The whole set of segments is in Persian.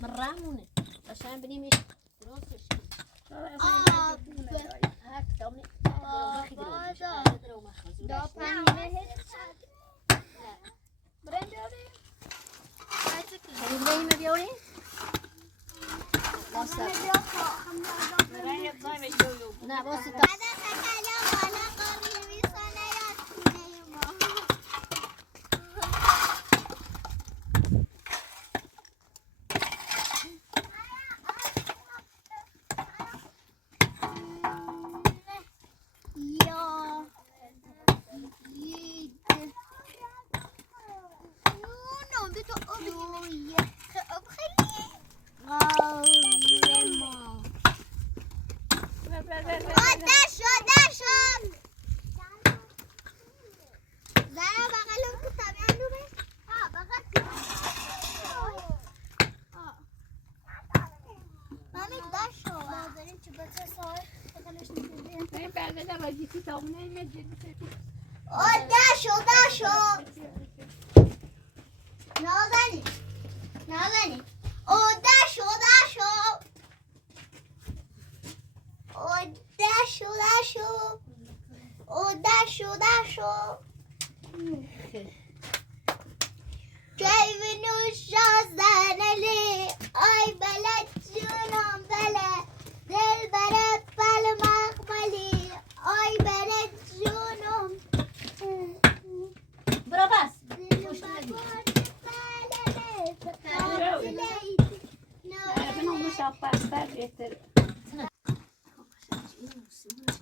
من رامونه عشان بنيمش دراسش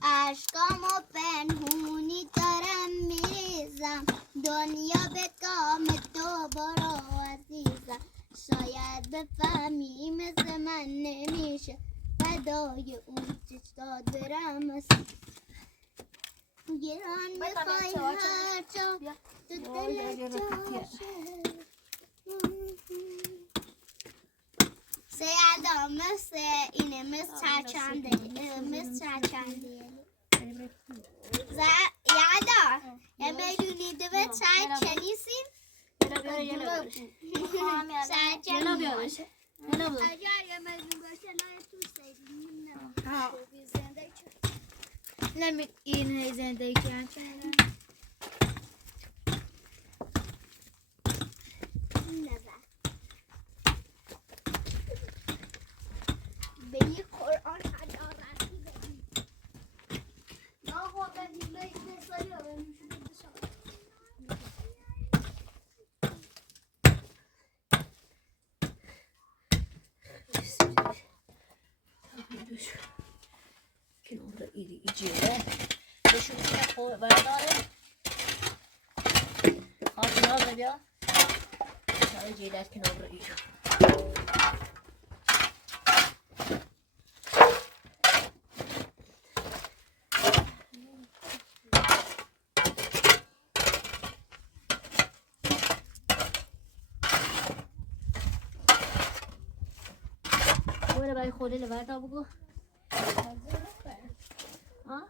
اشکامو پنهونی دارم میریزم دنیا به کام تو برو عزیزم شاید بفهمی مثل من نمیشه فدای اون چشتا برم گران میخوای هر جا تو دلت جاشه سیادا مثل اینه مثل چرچنده یادا یه میدونی دو چای چنیسیم اگر یه میدون باشه نه تو سیدیم نه این هی زندگی کنم به این قرآن حدارتی بدیم نه ها بدیم به سالی ها بمیشه بشه کنار ایجیره بشون خواه برداره خواهد ناز بیا کنار ایجیره کنار ایجو برای خوده لوردا بگو ها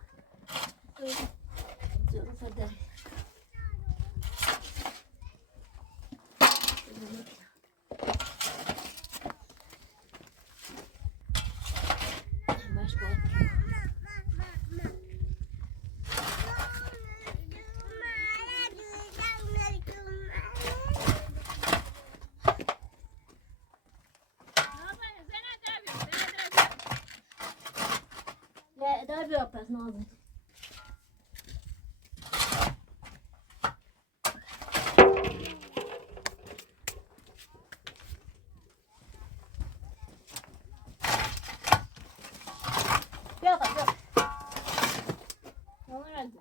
ظروف داره باش باش Där blir öppet något. Björk. Jag är rädd.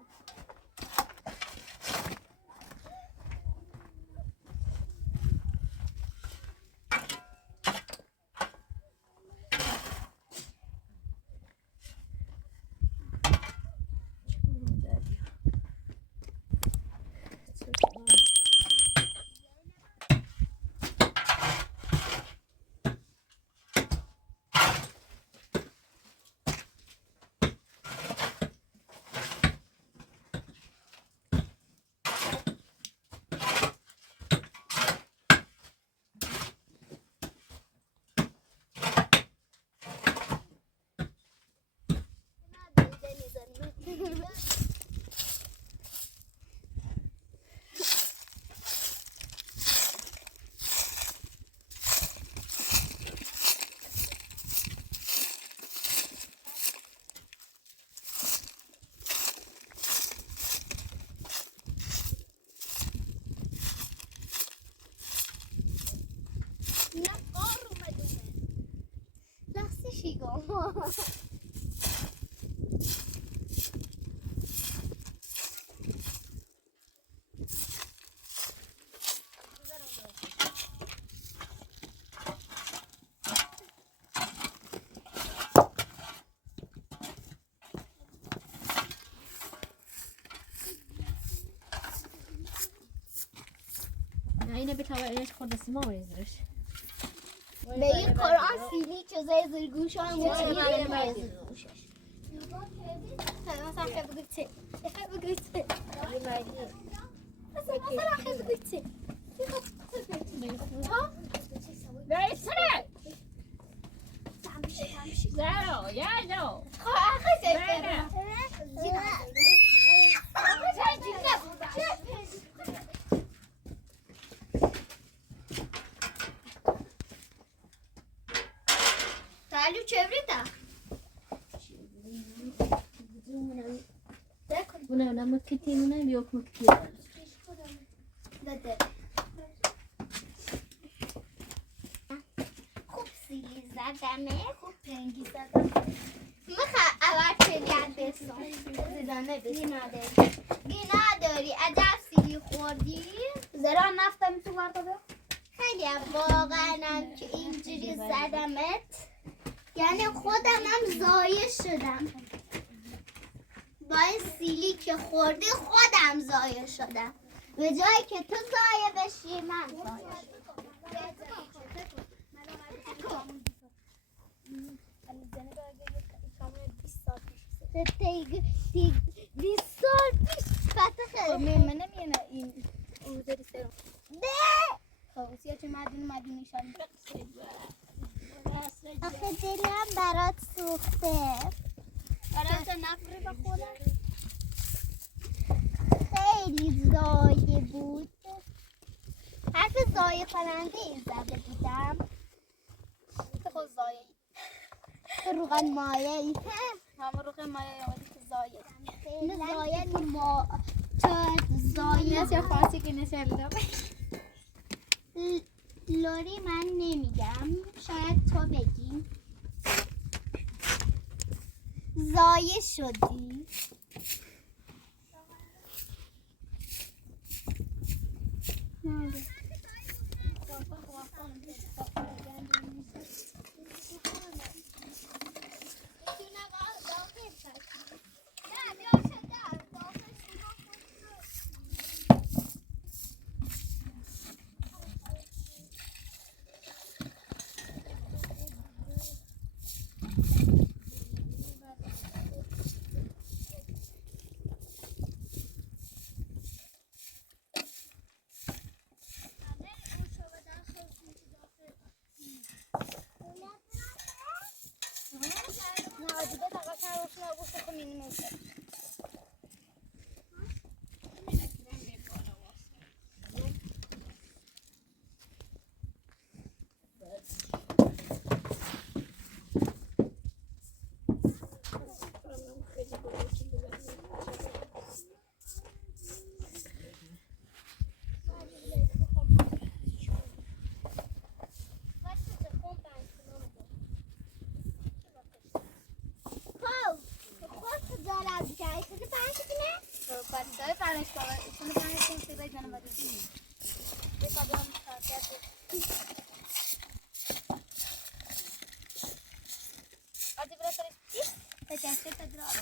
اینه به طور خود سیما بریزش به این قرآن سیلی چیزای زرگوش هم مثلا تعالوا çevrede. Buna öyle mıkkıtıyım yok mıkkıtıyım. Dede. خوب سیلی زدمه خوب رنگی زدم میخواه اول چگرد بستم زدانه بستم گناه داری عجب سیلی خوردی زرا نفتم تو برده خیلی واقعا هم که اینجوری زدمت یعنی خودم هم ضایع شدم با این سیلی که خوردی خودم ضایع شدم به جایی که تو ضایع بشی من ضایع شدم بیست سال پیش فتخه منم یه این اوزری سرم ده خواهوسیه چه مدینی شدیم آخه دلم برات سوخته برای تو نفره بخورم خیلی ضایع بود حرف ضایع کننده ای زده بودم تو خود زایه روغن مایه ای همه روخ مایه یادی که زایه اینو ضایع ما تو ضایع نیست یا خاصی که نشه بدم لوری من نمیگم شاید تو بگی ضایع شدی بچه‌های پرستاره اصلا پرستون صدای جانوری به کابلم خاصیت آدی برای فرستی تجسته تدرارو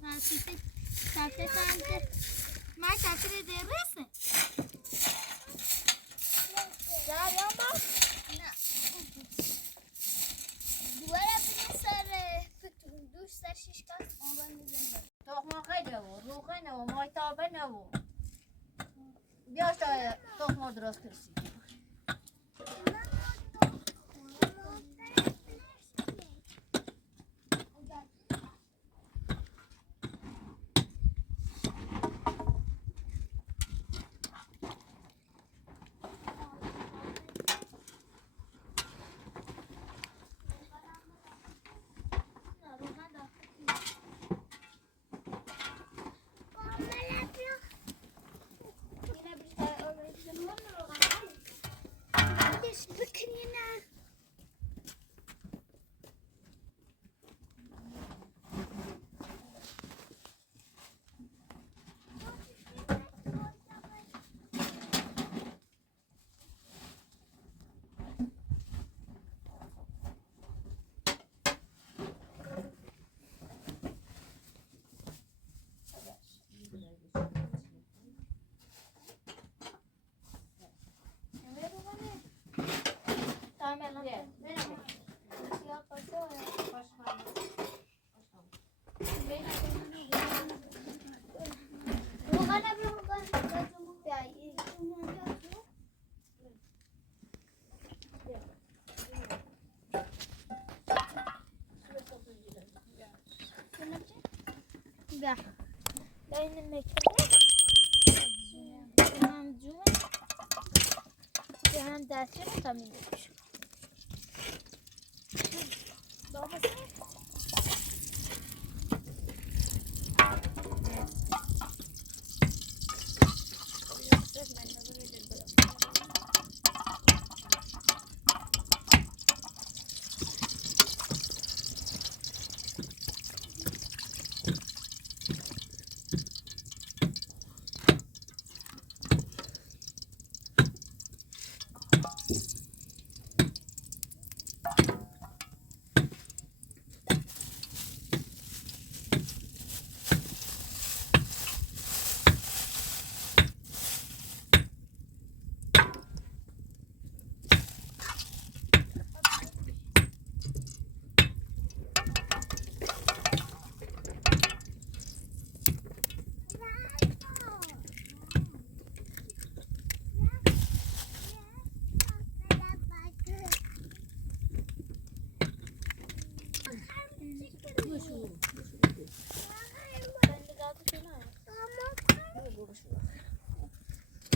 فرستی تجسته تنده ما تجسته درسته داریم با؟ نه دوباره بینی سر دوست در شیشکاست اون رو میزنیم تخم خیلی روخه نو مایتابه نو بیاش تا تخم درست کرسی بیا بنام سیاه پاسه خوش خانم روغن روغن بیایی بیا این مکره هم جون که هم دستی رو تا میدهش بابا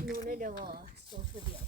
نونه لباس صوفه بیا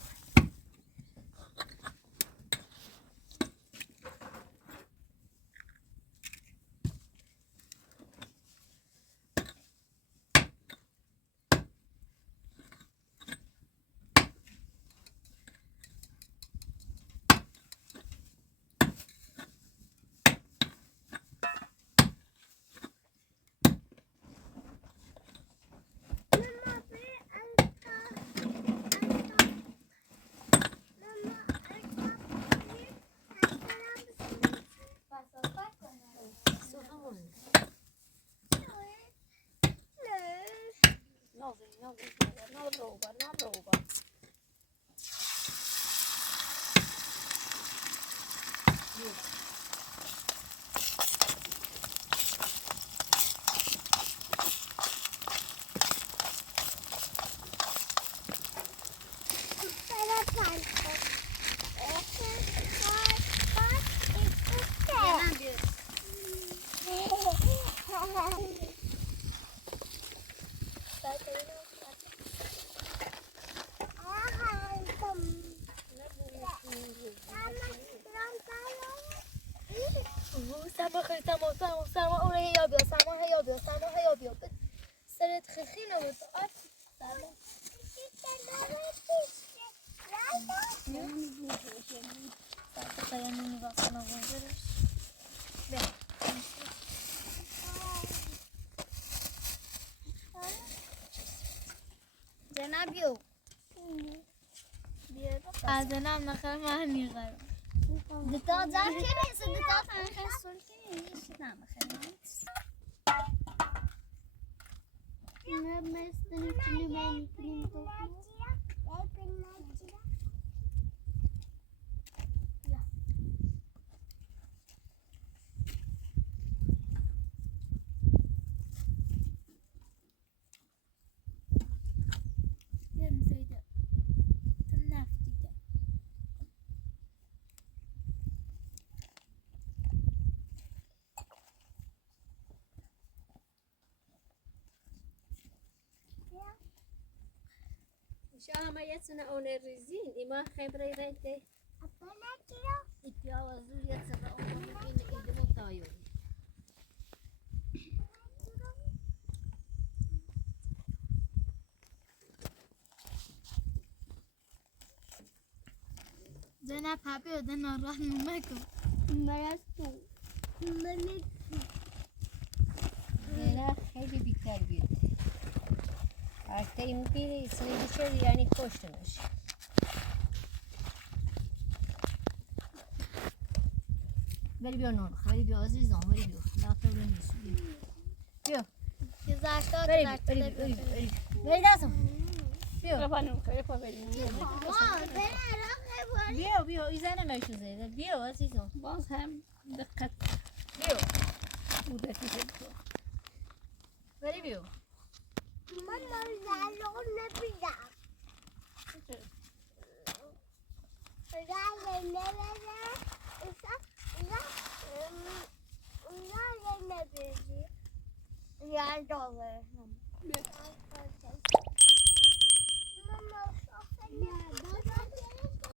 سرما خیلی سرما اون هیا بیا سرما هیا بیا سرما هیا بیا سرت خیلی نبود آت سرما جنابیو از جناب نخیر من میگرم دتا زن که نیست دتا خیلی سلطه نیست نمیخوام نه مثل نمیتونی تو همه یه تونه اون ریزین ایما خبره رنده ایپیا و زور یه تونه اون میبینه ایده متایوری زنب پاپی و دن راه نمکو مرستو زنب خیلی بی‌تربیته هر تایی میگیره اسمی بشه یعنی کشتنش بری بیا نون خیلی بیا عزیزم بری بیا لاته برو نیست بیا که زشتا بری دستم بیا خیلی پا بریم. بیا ایزنه نشو زیده بیا عزیزم باز هم دقت کودکی شد. بری بیا من زالون نبیدم